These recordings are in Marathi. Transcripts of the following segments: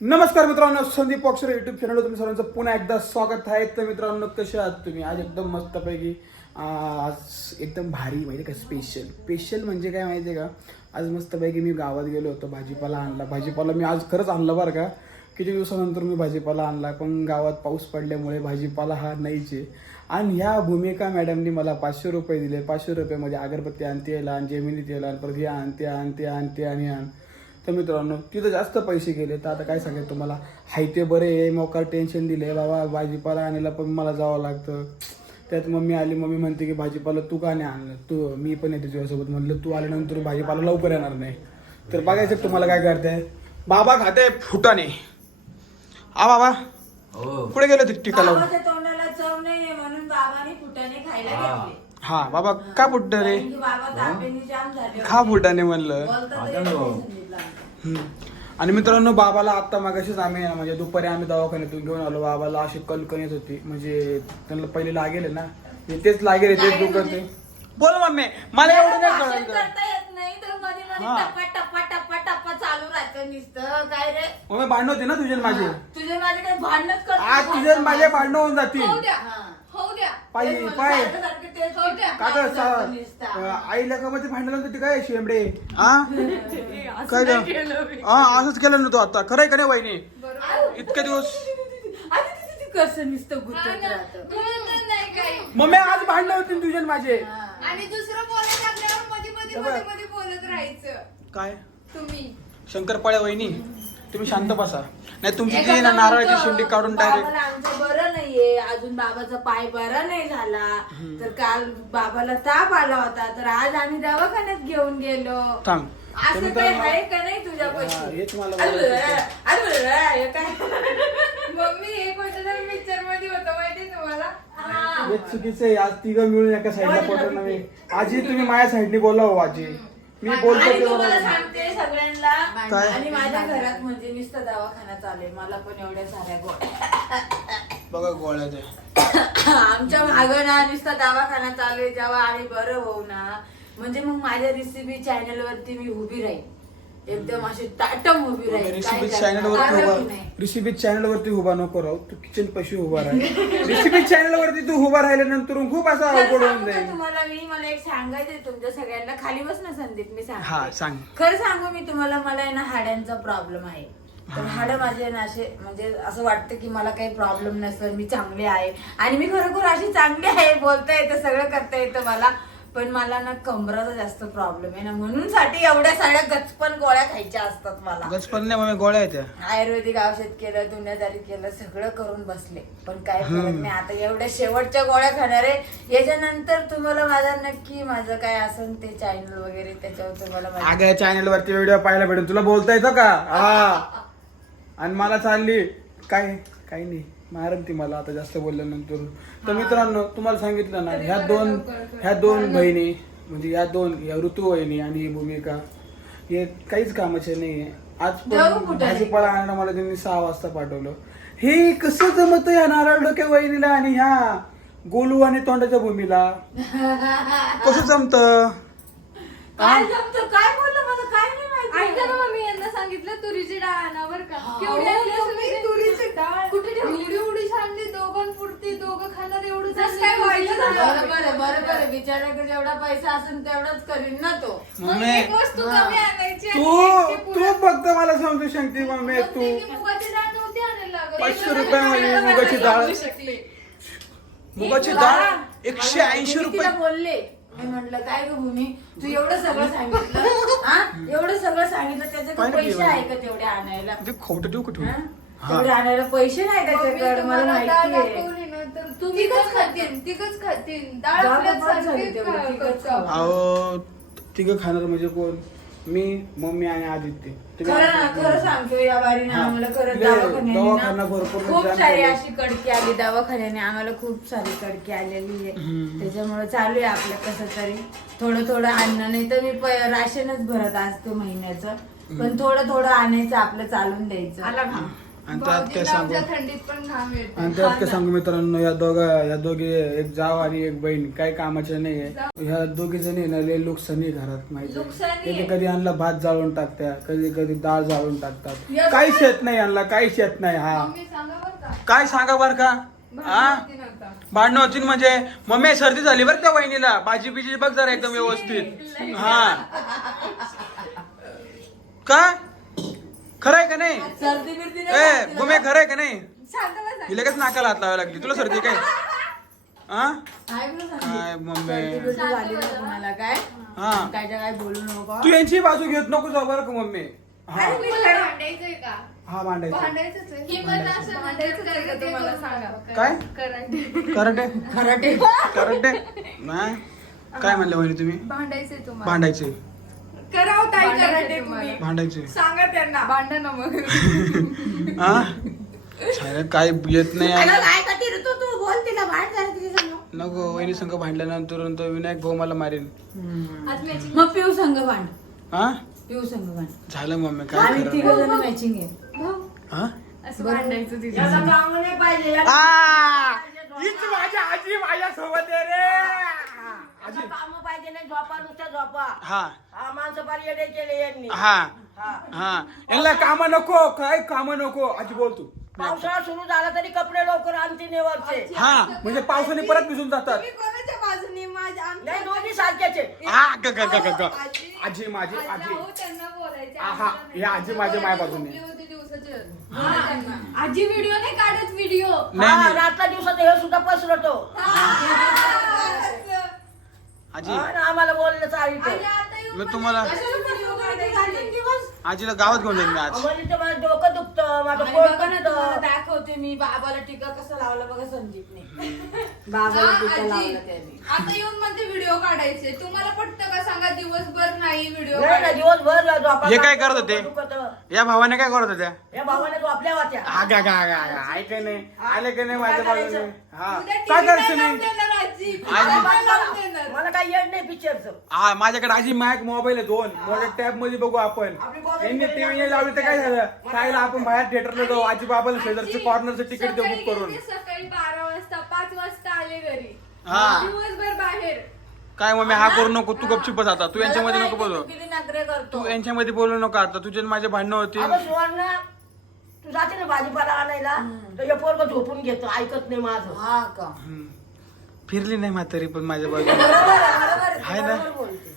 नमस्कार मित्रांनो संदीप पक्षर युट्यूब चॅनल तुम्ही सर्वांचं पुन्हा एकदा स्वागत आहे. तर मित्रांनो कसे आहात तुम्ही? आज एकदम मस्तपैकी आज एकदम भारी माहिती का? स्पेशल स्पेशल म्हणजे काय माहिती आहे का? आज मस्तपैकी मी गावात गेलो होतो भाजीपाला आणला. भाजीपाला मी आज खरंच आणला बरं का? किती दिवसानंतर मी भाजीपाला आणला पण गावात पाऊस पडल्यामुळे भाजीपाला हा नाहीचे आणि ह्या भूमिका मॅडमनी मला पाचशे रुपये दिले. पाचशे रुपयामध्ये अगरबत्ती आणते याला आणि जेमिनी तेल आणि परत हे आणते आणते आणते आणि आण. तर मित्रांनो तिथं जास्त पैसे गेले. तर आता काय सांगेल तुम्हाला? हाय ते बरे आहे. मोकार टेन्शन दिले बाबा भाजीपाला आणायला पण मला जावं लागतं. त्यात मम्मी आली. मम्मी म्हणते की भाजीपाला तू का नाही आणलं? तू मी पण येते तुझ्यासोबत. म्हणलं तू आल्यानंतर भाजीपाला लवकर येणार नाही. तर बघायचं तुम्हाला काय करते. बाबा खाते फुटाने आ बाबा. हो. पुढे गेलो टिका लावून बाबाच्या तोंडाला चव नाहीये म्हणून बाबाने फुटाणे खायला घेतले. हा बाबा का फुटतं रे? कारण की बाबा तापेने जाम झाले खा फुटाने म्हणलं. आणि मित्रांनो बाबाला आत्ता मागाशीच आम्ही म्हणजे दुपारी आम्ही दवाखान्यातून घेऊन आलो. बाबाला अशी कणकण येत होती. म्हणजे त्यांना पहिले लागेल ना. हे तेच लागेल तेच दुखत? बोल मम्मी मला एवढं नाही भाषण कळायचं करता येत नाही तर मध्ये मध्ये हा. टप्पा टप्पा टप्पा टप्पा चालू राहतं नुसतं. काय रे? मम्मी भांडण होते ना तुझे आणि माझे. तुझे माझे काही भांडणच करत आज तुझे आणि माझे भांडण होऊन जातील. हा. पायी म्हणलं, पाय. हो द्या. का भांडण होते काय शेंबडे? हा काय ग? हा असंच केलं ना तू आता. खरंय का नाही वहिनी? बरोबर. इतके दिवस कसं नुसतं हा गुतत ना. राहतं. कळतच नाही काही मम्मी आज भांडण होतील तुझे आणि माझे. हा. आणि दुसरं लागल्यावर मध्ये मध्ये. मध्ये मध्ये बोलत राहायचं. काय? तुम्ही. शंकरपाळ्या वहिनी तुम्ही शांत बसा. नाही तुमची एका ती ना नारळाची शेंडी काढून डायरेक्ट बाबाला आमचं बरं नाहीये अजून बाबाचा पाय बरा नाही झाला. तर काल बाबाला ताप आला होता तर आज आम्ही दवाखान्यात घेऊन गेलो. थांब. असं काही आहे का नाही तुझ्या पैसे हेच मला काय? मम्मी हे कोणत्या पिक्चरमध्ये होतं माहिती तुम्हाला? हा. हे चुकीचं आहे. आज तिघं मिळून एका साईडला नव्हे आजी तुम्ही माझ्या साईडने बोला हो आजी. मी बोलतो आणि तुम्हाला. सांगते सगळ्यांना. काय? आणि माझ्या घरात म्हणजे नुसतं दवाखाना चालू आहे. मला पण एवढ्या साऱ्या गोळ्या. बघा गोळ्या आमच्या मागं ना नुसता दवाखाना चालू आहे जेव्हा आम्ही बरं होऊ ना म्हणजे मग माझ्या रेसिपी चॅनल वरती मी उभी राहील एकदम अशी टाटम उभी राहील चॅनल? वरती उभा. रेसिपी चॅनल वरती उभा नको राहू तू किचन पशी उभा राह. रेसिपी चॅनल वरती तू उभा राहिल्यानंतर खूप असं अवघड होऊन सांगू जाईल. तुम्हाला मी? मला एक सांगायचंय तुमच्या सगळ्यांना. खाली बस ना संदीप मी हा सांग. सांग खरं सांगू मी तुम्हाला मला ना हाड्यांचा प्रॉब्लेम आहे. तर. हाडं माझे ना असे म्हणजे असं वाटतं की मला काही प्रॉब्लेम नसेल मी चांगली आहे. आणि मी खरोखर अशी चांगली आहे बोलता येतं सगळं करता येतं मला. पण मला ना कमराचा जास्त प्रॉब्लेम आहे ना. म्हणून साठी एवढ्या साऱ्या गचपन गोळ्या खायच्या असतात मला. गचपण नाही मम्मी गोळ्या आहेत त्या. आयुर्वेदिक औषध केलं दुनियादारी केलं सगळं करून बसले. पण काय. फरक नाही. आता एवढ्या शेवटच्या गोळ्या खाणार आहे याच्यानंतर तुम्हाला माझा नक्की माझं काय असेल ते चॅनल वगैरे त्याच्यावर तुम्हाला अगं चॅनल वरती व्हिडिओ पाहायला भेटेल. तुला बोलता येतं का? हा. आणि मला चालली. काय काही नाही. मारन ती मला आता जास्त बोलल्यानंतर. तर मित्रांनो तुम्हाला सांगितलं ना ह्या दोन ह्या दोन बहिणी म्हणजे या दोन या ऋतू वहिनी आणि ही भूमिका हे काहीच कामाचे नाहीये. आज पण? भाजीपाला आणायला मला त्यांनी सहा वाजता पाठवलं. हे कसं जमत या नारळ डोक्या वहिनीला आणि ह्या गोलू आणि तोंडाच्या भूमीला? कसं जमत? काय जमतं? काय बोललं? मला काय नाही ऐका ना मम्मी यांना सांगितलं तुरीची डाळ आणा बरं का हा. केवढी आणली असेल मम्मी, माहिती? तुरीची डाळ. कुठे ठेवली एवढी एवढी आणली दोघांपुरती दोघं खाणार एवढं जसं काय व्हायचं बरं झालं? बरं बरं बरं बिचाराकडे जेवढा पैसा असेल तेवढाच करीन ना तो मग मम्मी एक वस्तू हा. कमी आणायची आणि तू एक ती तू पुरण- फक्त मला समजू शकते मम्मी मग तू त्यांनी मुगाची डाळ नव्हती आणायला लागत. पाचशे रुपयामध्ये जणांना मुगाची डाळ. सांगू. मुगाची डाळ एकशे ऐंशी मी रुपये तिला बोलले मी म्हटलं काय ग भूमी तू एवढं सगळं सांगितलं हा एवढं सांगितलं त्याचे पैसे? आहे का तेवढे आणायला ते खोटं हा? हा. तेवढे आणायला पैसे नाही त्याच्याकडे मला माहिती आहे तिघच खातील तिघच खातील डाळ जाऊ आपल्या बस झाली सारखीच तेवढी, खा- तिघच खाऊ. अहो तिघं खाणार म्हणजे कोण मी मम्मी आणि आदित्य तुम्ही खरं ना. खरं सांगतो या बारीने हा. आम्हाला खरं लय दवाखान्याने दवाखाना ना भरपूर खूप सारी झाले. अशी कडकी आली दवाखान्याने आम्हाला खूप सारी कडकी आलेली आहे हम्म. त्याच्यामुळे चालू आहे आपलं कसं तरी थोडं थोडं आणणं नाही तर मी प- राशनच भरत असते महिन्याचं पण थोडं थोडं आणायचं आपलं चालून द्यायचं आणि त्यात काय सांगू? आमच्या थंडीत पण घाम येतो आणि त्यात काय सांगू मित्रांनो या दोघा या दोघे एक जाव आणि एक बहीण काय कामाच्या नाहीये ह्या दोघी जणी आहे ना लय लुकसानी घरात माहिती. कधी कधी यांना भात जाळून टाकत्या कधी कधी डाळ जाळून टाकतात. काहीच येत नाही यांना काहीच येत नाही हा. काय सांगा बर का? हा? भांडण होती म्हणजे मम्मी सर्दी झाली बरं त्या वहिनीला. भाजी बिजी बघ जरा एकदम व्यवस्थित. हा. का खरंय का नाही? सर्दी बिर्दी ए गुमे खरंय का नाही? ही लगेच नाकाला हात लावायला लागली. तुला सर्दी काय? हा. काय मम्मी? कोणाला काय? हा. काय काय बोलू नको. तू यांची बाजू घेत नको जाऊ बरं का मम्मी. हा. अरे मी तुम्हाला खरं- भांडायचंय का? हा मांडायचं भांडायचंच आहे. पण असं भांडायचं. आहे का तुम्हाला? सांगा. काय? कराटे. कराटे? खराटे कराटे? नाही? काय म्हणले वहिनी तुम्ही? भांडायचंय तुम्हाला. भांडायचे करावं ताई भांडायचंय कराटे तुम्हाला. भांडायचे. सांगा त्यांना. भांडा ना मग हा काय येत नाही काय ती ऋतू? तू बोल तिला भांड झालं तिच्या संग. नको वहिनी संघ भांडल्यानंतर तो विनायक भाऊ मला मारेल. आज मॅचिंग मग पिऊ संघ भांड. हा पिऊ संघ भांड. झालं मम्मी काय आम्ही तिघ. जण मॅचिंग आहे? हा असं भांडायचं तिथे आ, हीच माझी आजी माझ्या सोबत आहे रे. आजी. काम पाहिजे नाही झोपा झोपा. हा. हा माणसं फार येडे केले यांनी. हा. हा. हा. यांना काम नको काय काम नको? आजी बोल तू. पावसाळा सुरू झाला तरी कपडे लवकर आणते नेवरचे हा. म्हणजे पावसाने परत भिजून जातात. तुम्ही कोणाच्या बाजूने? माझ्या आमच्या- नाही दोन्ही सारख्याचे हा ग ग ग ग ग. आजी- आजी माझी आजी आजी. हो, त्यांना बोलायचं हा, आम्हाला हे नाही. आजी माझ्या मायबाजूने. झोपले होते दिवसाचे. बोला त्यांना. आजी व्हिडिओ नाही काढत व्हिडिओ. नाही हा नाही. रातला दिवसात हे सुद्धा पसरतो. हा, आणि आम्हाला बोललं चालतं मी तुम्हाला-? आजीला गावात घेऊन जाईन मी आज. माझं डोकं दुखतं माझं पोट दुखतं. दाखवते मी बाबाला टीका कसा लावला बघा संदीपने. बाबाला हा, टीका आजी, लावला त्याने. आता येऊन म्हणते व्हिडिओ काढायचे. तुम्हाला पटतं का सांगा दिवसभर नाही व्हिडिओ नाही ना दिवसभर झोपा हे काय करत होते? दुखतं. या भावाने काय करत होत्या? या भावाने तो आपल्या वाट्या हा गा गा गा गा. ऐक नाही? आले का नाही माझ्या काय बाजूने? हा. काय. मला काही येड नाही पिक्चरचं हा माझ्याकडे आजी मॅक मोबाईल आहे दोन. मोठ्या टॅबमध्ये बघू आपण. आपली mobile यांनी मध्ये टीव्ही लावली तर काय झालं? खायला आपण बाहेर थिएटरला जाऊ. आजी बाबाला शेजारचं कॉर्नरचं तिकीट देऊ बुक करून. सकाळी बारा वाजता वाजता आले घरी? हा. दिवसभर बाहेर. काय मग मी हा करू नको तू गपचूपच आता. तू यांच्यामध्ये नको बोलू. तू किती नखरे करतो. तू यांच्यामध्ये बोलू नको आता. तुझे आणि माझे भांडणं होती अगं सुवर्ण तू जाते ना भाजीपाला आणायला? तर हे पोरग झोपून घेतो ऐकत नाही माझं. हा का? फिरली नाही म्हातारी पण माझ्या बाजूला बरोबर आहे, बरोबर आहे, आहे ना? बरोबर बोलते.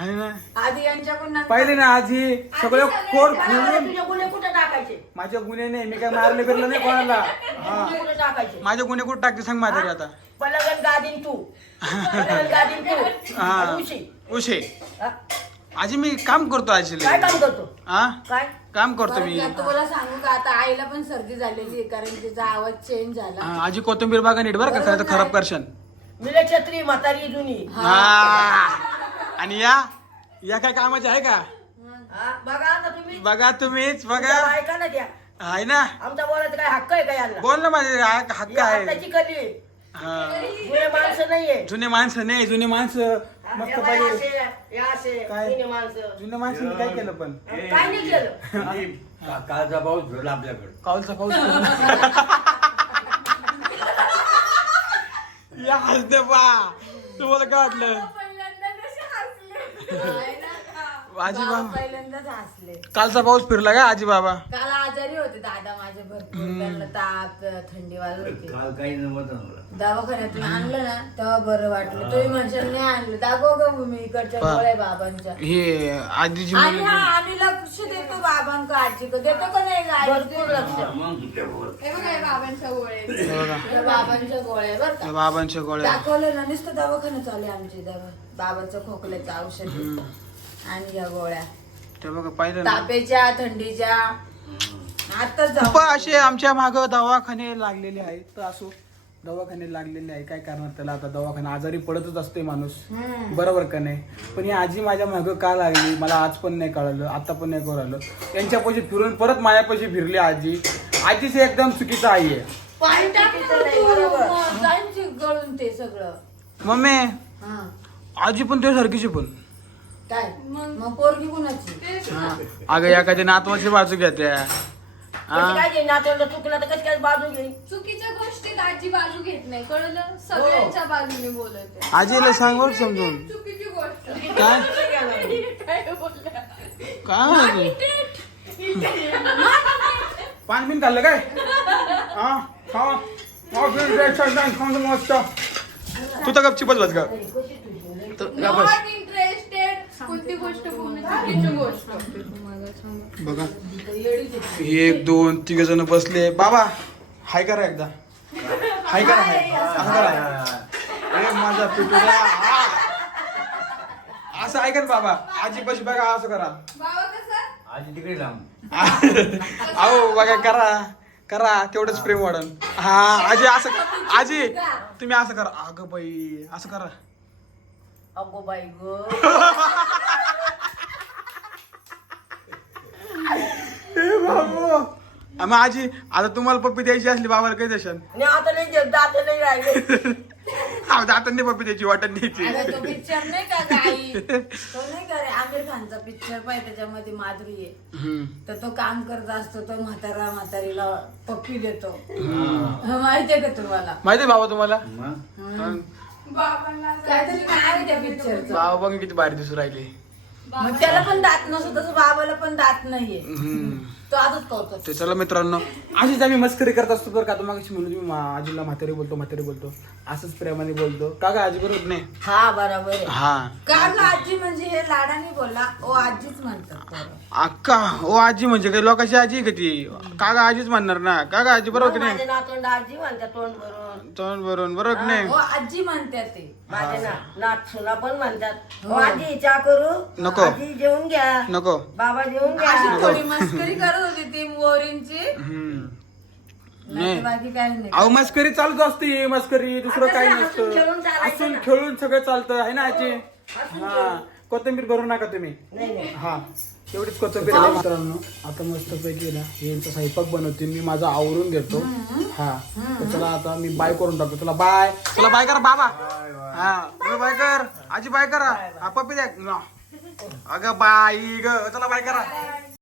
आहे ना आधी यांच्याकडून नंतर- पाहिले ना आजी सगळं कोड मला खोलून तुझे गुन्हे कुठे टाकायचे? माझ्या गुन्हे नाही मी काय मारले बिरलं नाही कोणाला? हा. गुन्हे कुठे टाकायचे? माझे गुन्हे कुठे टाकते सांग म्हातारी आता. पलगन गादीन तू. पलगन गादीन तू. हा. आणि उशी. उशे. हा? आजी मी काम करतो आजीला. काय काम करतो? हा? काय? काम करतो मी. तुम्हाला सांगू का आता आईला पण सर्दी झालेली आहे कारण तिचा आवाज चेंज झाला. आजी कोथिंबीर बागा नीट बरं का तर खराब करशान मिले छत्री म्हातारी जुनी. हा. आणि या या काय कामाचे आहे का? हा, बघा आता तुम्ही. बघा तुम्हीच बघा. तुमच्या द्या आहे ना? आमचा बोलायचा काय हक्क आहे का यांना? बोल ना माझे हा- हक्क ही आहे. हाताची कली. आहे. हा. जुने माणसं नाहीये. जुने माणसं नाही जुने माणसं हा, मस्त हे बाई पाहिजे. असे, हे असे, काय? जुने माणसं. जुने माणसांनी काय केलं पण? काय नाही केलं. का- कालचा पाऊस भेटला आपल्याकडे. कालचा पाऊस या हसते पा. तुम्हाला काय वाटलं? I know. आजी बाबा पहिल्यांदाच हसले. कालचा पाऊस फिरला का आजी बाबा? काल आजारी होते दादा माझे भरपूर. त्यांना ताप थंडी वाजत होती. काल काही नव्हतं मला दवाखान्यातून आणलं ना तेव्हा बरं वाटलं. तुम्ही म्हणशाल नाही आणलं. दाखव का मी इकडच्या पा. गोळ्या बाबांच्या. हे आजीची आणि मुलगी. हा आणि लक्ष देतो बाबांका आजी का देतो का नाही भरपूर लक्ष. हे बघा हे बाबांच्या गोळे हे बघा. त्या बाबांच्या गोळ्या बर बाबांच्या गोळ्या. दाखवलं ना नुसतं दवाखाना चालू आहे आमची. दवा बाबाचं खोकल्याचं औषध. आणि या गोळ्या. ते बघा पाहिलं ना? तापेच्या थंडीच्या. आताच खूप जाऊ असे आमच्या माग दवाखाने लागलेले आहेत. तर असो दवाखाने लागलेले आहे. काय करणार त्याला आता? दवाखाना आजारी पडतच असते माणूस. हम्म. बरोबर का नाही? पण ही आजी माझ्या मागं का लागली? मला आज पण नाही कळालं आता पण नाही कळालं. यांच्यापाशी फिरून परत माझ्यापाशी फिरली आजी. आजीच एकदम चुकीचं आई आहे. पाणी टाक ना चुकीचं नाही, तू. बरोबर. मग जाईन गळून ते सगळं. मम्मी हा. आजी पण तुझ्यासारखीची पण. काय? मग? पोरगी कुणाची? हा. अगं एखादी नातवाची बाजू घेते कशी काय घेईन? नातवंड चुकलं तर कशी काय बाजू घेईन? चुकीच्या गोष्टीत आजी बाजू घेत नाही. कळलं? सगळ्यांच्या बाजूने बोलत आहे. आजीला सांग बरं समजून. चुकीची गोष्ट. काय? काय बोलल्या काय पान बिन खाल्लं काय? हा? तू तर गपची का तर या बस इंटरेस्टेड कोणती गोष्ट बोलणं चुकीची गोष्ट बघा. एक दोन तिघ जण बसले. बाबा हाय करा एकदा. हाय करा हाय. असं करा. ए माझा पिटुरा हा. असं ऐका बाबा. आजी पशी बघा असं करा. बाबा कसं? आधी तिकडे लांब. अहो बघा करा. करा तेवढंच प्रेम वाढन. हा आजी असं आजी तुम्ही असं करा. अगं बाई असं करा. अगो बाई ग ए बाबू आ, मग आजी आता तुम्हाला पप्पी द्यायची असली बाबाला काही देशाल आणि आता नाही देत दात नाही राहिले. हा दातांनी पप्पी द्यायची वाटण द्यायची. अगं तो पिक्चर नाही का गाई? तो नाही का रे आमिर खानचा पिक्चर पाहिजे त्याच्यामध्ये माधुरी आहे. हम्म. तर तो काम करत असतो तो म्हातारा म्हातारीला पप्पी देतो. माहितीये का तुम्हाला? माहिती आहे बाबा तुम्हाला? मग? बाबांना काहीतरी नाव आहे त्या पिक्चरचं बाबा बघ किती भारी दिसू राहिले. मग त्याला पण दात नसतो तसं बाबाला पण दात नाहीये. हम्म. तो आजच करतो. ते चला मित्रांनो अशीच आम्ही मस्करी करत असतो बरं का. आता मग म्हणून तुम्ही मा- आजीला म्हातारी बोलतो म्हातारी बोलतो. असंच प्रेमाने बोलतो. का का आजी बरोबर नाही? हा बरोबर आहे. हा. का ग आजी म्हणजे हे लाडाने बोला ओ आजीच म्हणतात पोरं. अक्का ओ आजी म्हणजे काही लोकांची आजी आहे का ती? का का आजीच म्हणणार ना? का का आजी बरोबर की माझे नाही? नातवंड आजी म्हणतात तोंड भरून. तोंड बरोबर बरोबर की नाही? ओ आजी म्हणतात ते. माझे ना नात सुना पण म्हणतात. हो. आजी चहा करू? नको. आजी जेवून घ्या. नको. बाबा जेवून अशी घ्या थोडी मस्करी करत होती ती मोरींची. हम्म. नाही. बाकी काही नाही. अहो मस्करी चालूच असते मस्करी दुसरं आता हसून नसतं. खेळून चालायचं हसून ना. खेळून सगळं चालतं आहे ना आजी? हा कोथिंबीर भरू नका तुम्ही. नाही नाही. हा. तेवढीच कोथिंबीर आहे. मित्रांनो आता मस्त पैकी ना यांचा स्वयंपाक बनवते. मी माझा आवरून घेतो. हा. तर चला आता मी बाय करून टाकतो. तुला बाय. तुला बाय करा बाबा. हा. तुला बाय कर. आजी बाय करा. हा पप्पी द्या अगं बाई ग. चला बाय करा.